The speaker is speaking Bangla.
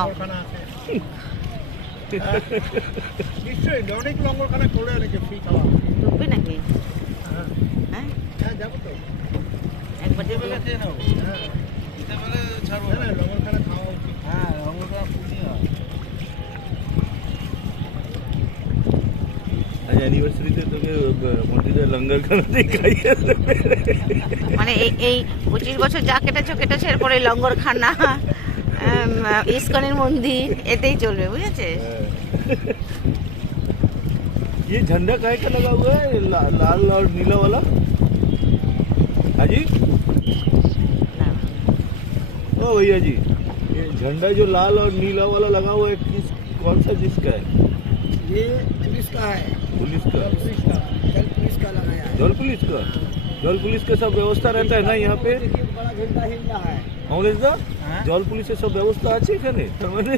খাও। নিশ্চয়ই অনেক লঙ্গরখানা করে রেখে ফ্রি খাওয়া। ঢুকবে নাকি? হ্যাঁ হ্যাঁ, হ্যাঁ যাবো তো। একবার বেলা খেয়ে নাও। হ্যাঁ বেলা ছাড়বো না, লঙ্গরখানা খাওয়া উচিত। হ্যাঁ লঙ্গরখানা পুষি হয়। आज एनिवर्सरी थे तो মন্দিরের লঙ্গর খানা দেখাই মানে এই 25 বছর যা কেটেছো এরপরে লঙ্গর খানা, ইস্কনের মন্দির এতেই চলবে, বুঝেছে? ये झंडा काहे का लगा हुआ है लाल और नीला वाला? हाजी ओ भैया जी, ये झंडा जो लाल और नीला वाला लगा हुआ है कौन सा जिसका है? ये पुलिस का है। पुलिस का? पुलिस का, जल पुलिस का लगाया है। जल पुलिस का? जल पुलिस का सब व्यवस्था रहता है ना यहाँ पे? देखिए बड़ा झंडा हिल रहा है। अमलेश दा, हाँ? जल पुलिस सब व्यवस्था আছে এখানে? তার মানে